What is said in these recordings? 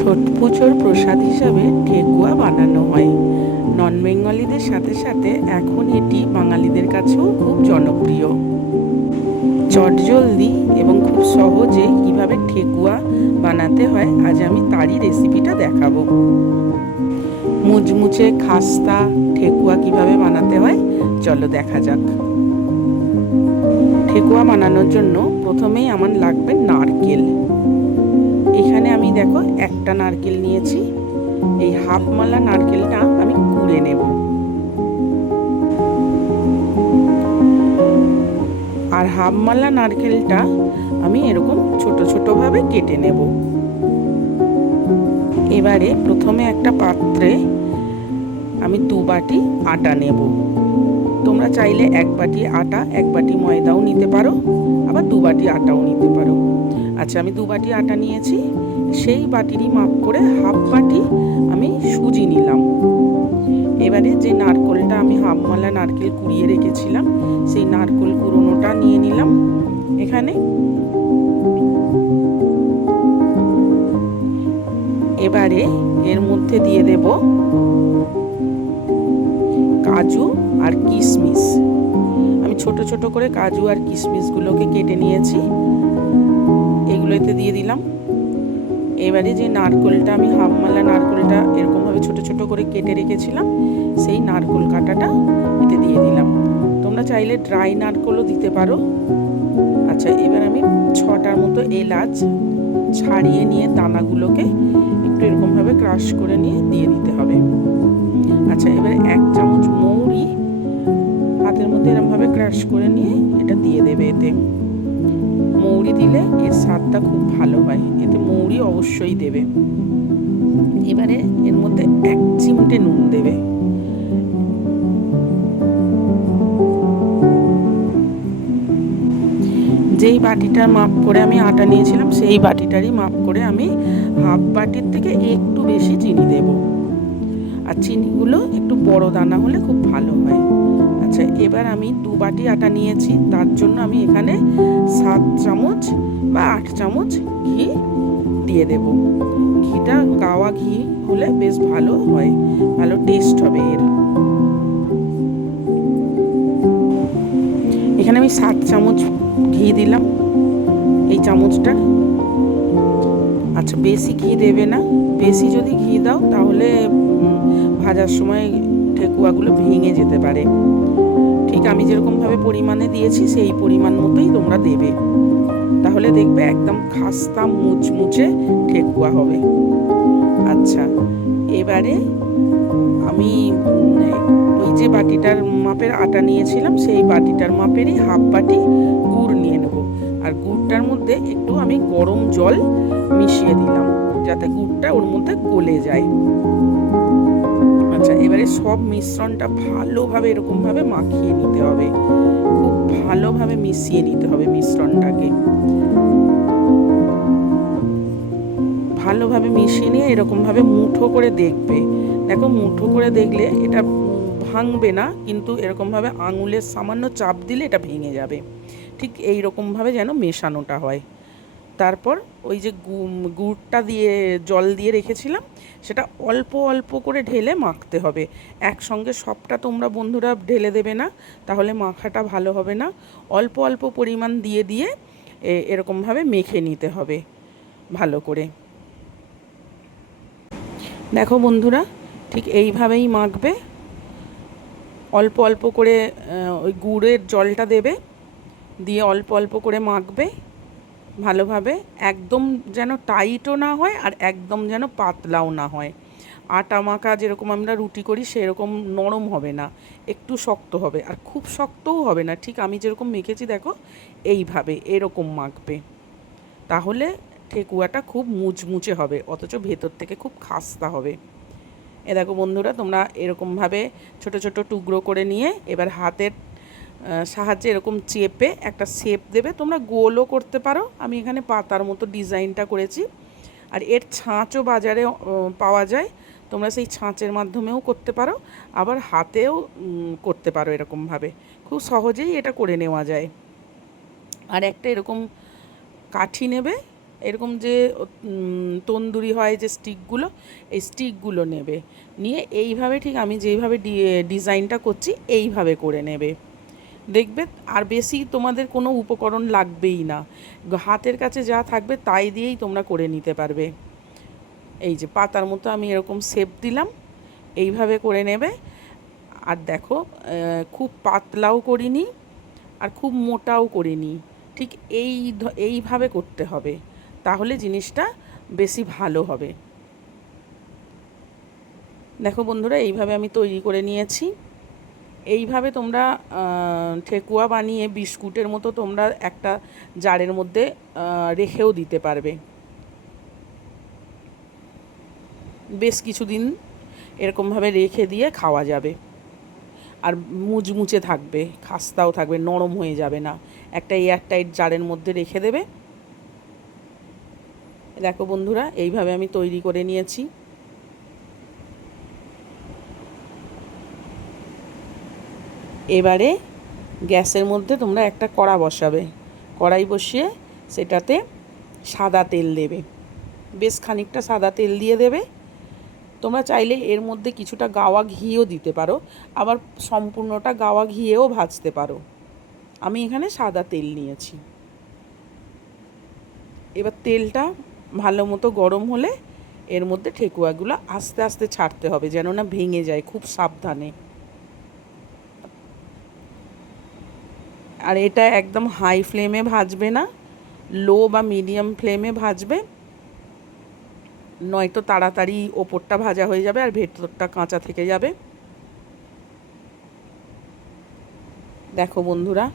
ছট পুজোর প্রসাদ হিসাবে ঠেকুয়া বানানো হয়। নন বেঙ্গলিদের সাথে সাথে এখন এটি বাঙালিদের কাছেও খুব জনপ্রিয়। চটজলদি এবং খুব সহজে কিভাবে ঠেকুয়া বানাতে হয় আজ আমি তারই রেসিপিটা দেখাবো। মুচমুচে খাস্তা ঠেকুয়া কিভাবে বানাতে হয় চলো দেখা যাক। ঠেকুয়া বানানোর জন্য প্রথমেই আমার লাগবে নারকেল। এখানে আমি দেখো একটা নারকেল নিয়েছি। এই হাফ মালা নারকেলটা আমি কুড়ে নেব, আর হাফ মালা নারকেলটা আমি এরকম ছোট ছোট ভাবে কেটে নেব। এবারে প্রথমে একটা পাত্রে আমি 2 বাটি আটা নেব। তোমরা চাইলে 1 বাটি আটা 1 বাটি ময়দাও নিতে পারো, আবার 2 বাটি আটাও নিতে পারো। আচ্ছা, আমি 2 বাটি আটা নিয়েছি, সেই বাটিরই মাপ করে হাফ বাটি আমি সুজি নিলাম। এবারে যে নারকেলটা আমি হাফ মালা নারকেল কুড়িয়ে রেখেছিলাম সেই নারকেল কুড়োনোটা নিয়ে নিলাম এখানে। এবারে এর মধ্যে দিয়ে দেব কাজু আর কিশমিশ। আমি ছোট ছোট করে কাজু আর কিশমিশগুলোকে কেটে নিয়েছি, এগুলোতে দিয়ে দিলাম। এবারে যে নারকেলটা আমি হাফ মালা নারকেলটা এরকমভাবে ছোট ছোট করে কেটে রেখেছিলাম সেই নারকেল কাটাটা এতে দিয়ে দিলাম। তোমরা চাইলে ড্রাই নারকেলও দিতে পারো। আচ্ছা, এবার আমি 6টার মতো এলাচ ছাড়িয়ে নিয়ে দানাগুলোকে একটু এরকমভাবে ক্রাশ করে নিয়ে দিয়ে দিতে হবে। আচ্ছা, এবারে 1 চামচ মৌরি হাতের মধ্যে এরকমভাবে ক্রাশ করে নিয়ে এটা দিয়ে দেবে। এতে মৌরি দিলে এর স্বাদটা খুব ভালো হয়, এতে মৌরি অবশ্যই দেবে। এবারে এর মধ্যে 1 চিমটে নুন দেবে। যেই বাটিটার মাপ করে আমি আটা নিয়েছিলাম সেই বাটিটারই মাপ করে আমি হাফ বাটির থেকে একটু বেশি চিনি দেব, আর চিনিগুলো একটু বড় দানা হলে খুব ভালো হয়। আচ্ছা, এবার আমি 2 বাটি আটা নিয়েছি, তার জন্য আমি এখানে 7 চামচ বা 8 চামচ ঘি দিয়ে দেব। ঘিটা গাওয়া ঘি হলে বেশ ভালো হয়, ভালো টেস্ট হবে এর। এখানে আমি 7 চামচ ঘি দিলাম এই চামচটার। আচ্ছা, বেশি ঘি দেবে না, বেশি যদি ঘি দাও তাহলে ভাজার সময় ঠেকুয়াগুলো ভেঙে যেতে পারে। ঠিক আমি যেরকমভাবে পরিমাণে দিয়েছি সেই পরিমাণ মতোই তোমরা দেবে, তাহলে দেখবে একদম খাস্তা মুচমুচে ঠেকুয়া হবে। আচ্ছা, এবারে আমি ওই যে বাটিটার মাপের আটা নিয়েছিলাম সেই বাটিটার মাপেরই হাফ বাটি গুড় নিয়ে নেব, আর গুড়টার মধ্যে একটু আমি গরম জল মিশিয়ে দিলাম যাতে গুড়টা ওর মধ্যে গলে যায়। আচ্ছা, এবারে সব মিশ্রণটা ভালোভাবে এরকমভাবে মাখিয়ে নিতে হবে, খুব ভালোভাবে মিশিয়ে নিতে হবে মিশ্রণটাকে। ভালোভাবে মিশিয়ে নিয়ে এরকমভাবে মুঠো করে দেখবে। দেখো, মুঠো করে দেখলে এটা ভাঙবে না, কিন্তু এরকমভাবে আঙুলের সামান্য চাপ দিলে এটা ভেঙে যাবে। ঠিক এই রকমভাবে যেন মেশানোটা হয়। তারপর ওই যে গুড়টা দিয়ে জল দিয়ে রেখেছিলাম সেটা অল্প অল্প করে ঢেলে মাখতে হবে। একসঙ্গে সবটা তোমরা বন্ধুরা ঢেলে দেবে না, তাহলে মাখাটা ভালো হবে না। অল্প অল্প পরিমাণ দিয়ে দিয়ে এরকমভাবে মেখে নিতে হবে ভালো করে। দেখো বন্ধুরা, ঠিক এইভাবেই মাখবে। অল্প অল্প করে ওই গুড়ের জলটা দেবে, দিয়ে অল্প অল্প করে মাখবে ভালোভাবে। একদম যেন টাইটও না হয় আর একদম যেন পাতলাও না হয়। আটা মাখা যেরকম আমরা রুটি করি সেরকম নরম হবে না, একটু শক্ত হবে, আর খুব শক্তও হবে না। ঠিক আমি যেরকম মেখেছি দেখো এইভাবে এরকম মাখবে, তাহলে ঠেকুয়াটা খুব মুচমুচে হবে, অথচ ভেতর থেকে খুব খাস্তা হবে। এ দেখো বন্ধুরা, তোমরা এরকমভাবে ছোট ছোট টুকরো করে নিয়ে এবার হাতের সাহায্যে এরকম চেপে একটা শেপ দেবে। তোমরা গোলও করতে পারো, আমি এখানে পাতার মতো ডিজাইনটা করেছি। আর এর ছাঁচও বাজারে পাওয়া যায়, তোমরা সেই ছাঁচের মাধ্যমেও করতে পারো, আবার হাতেও করতে পারো। এরকমভাবে খুব সহজেই এটা করে নেওয়া যায়। আর একটা এরকম কাঠি নেবে, এরকম যে তন্দুরি হয় যে স্টিকগুলো, এই স্টিকগুলো নেবে, নিয়ে এইভাবে ঠিক আমি যেইভাবে ডিজাইনটা করছি এইভাবে করে নেবে। দেখবে আর বেশি তোমাদের কোনো উপকরণ লাগবেই না, হাতের কাছে যা থাকবে তাই দিয়েই তোমরা করে নিতে পারবে। এই যে পাতার মতো আমি এরকম শেপ দিলাম, এইভাবে করে নেবে। আর দেখো খুব পাতলাও করিনি আর খুব মোটাও করিনি, ঠিক এইভাবে করতে হবে, তাহলে জিনিসটা বেশি ভালো হবে। দেখো বন্ধুরা, এইভাবে আমি তৈরি করে নিয়েছি। এইভাবে তোমরা ঠেকুয়া বানিয়ে বিস্কুটের মতো তোমরা একটা জারের মধ্যে রেখেও দিতে পারবে, বেশ কিছুদিন এরকমভাবে রেখে দিয়ে খাওয়া যাবে। আর মুচমুচে থাকবে, খাস্তাও থাকবে, নরম হয়ে যাবে না। একটা এয়ারটাইট জারের মধ্যে রেখে দেবে। দেখো বন্ধুরা, এইভাবে আমি তৈরি করে নিয়েছি। এবারে গ্যাসের মধ্যে তোমরা একটা কড়া বসাবে, কড়াই বসিয়ে সেটাতে সাদা তেল দেবে, বেশ খানিকটা সাদা তেল দিয়ে দেবে। তোমরা চাইলে এর মধ্যে কিছুটা গাওয়া ঘিও দিতে পারো, আবার সম্পূর্ণটা গাওয়া ঘিয়েও ভাজতে পারো। আমি এখানে সাদা তেল নিয়েছি। এবার তেলটা ভালো মতো গরম হলে এর মধ্যে ঠেকুয়াগুলো আস্তে আস্তে ছাড়তে হবে, যেন না ভেঙে যায়, খুব সাবধানে। আর এটা একদম হাই ফ্লেমে ভাজবে না, লো বা মিডিয়াম ফ্লেমে ভাজবে, নয়তো তাড়াতাড়ি ওপরটা ভাজা হয়ে যাবে আর ভেতরটা কাঁচা থেকে যাবে। দেখো বন্ধুরা,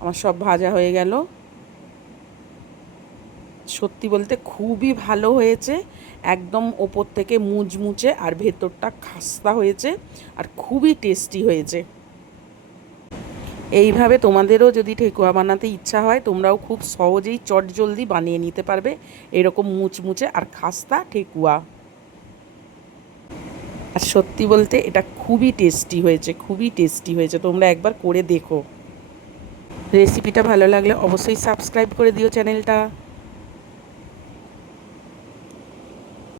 আমার সব ভাজা হয়ে গেল। সত্যি বলতে খুবই ভালো হয়েছে, একদম ওপর থেকে মুচমুচে আর ভেতরটা খাস্তা হয়েছে, আর খুবই টেস্টি হয়েছে। এইভাবে তোমাদেরও যদি ঠেকুয়া বানাতে ইচ্ছা হয়, তোমরাও খুব সহজেই চটজলদি বানিয়ে নিতে পারবে এরকম মুচমুচে আর খাস্তা ঠেকুয়া। আর সত্যি বলতে এটা খুবই টেস্টি হয়েছে, খুবই টেস্টি হয়েছে, তোমরা একবার করে দেখো। রেসিপিটা ভালো লাগলে অবশ্যই সাবস্ক্রাইব করে দিও চ্যানেলটা।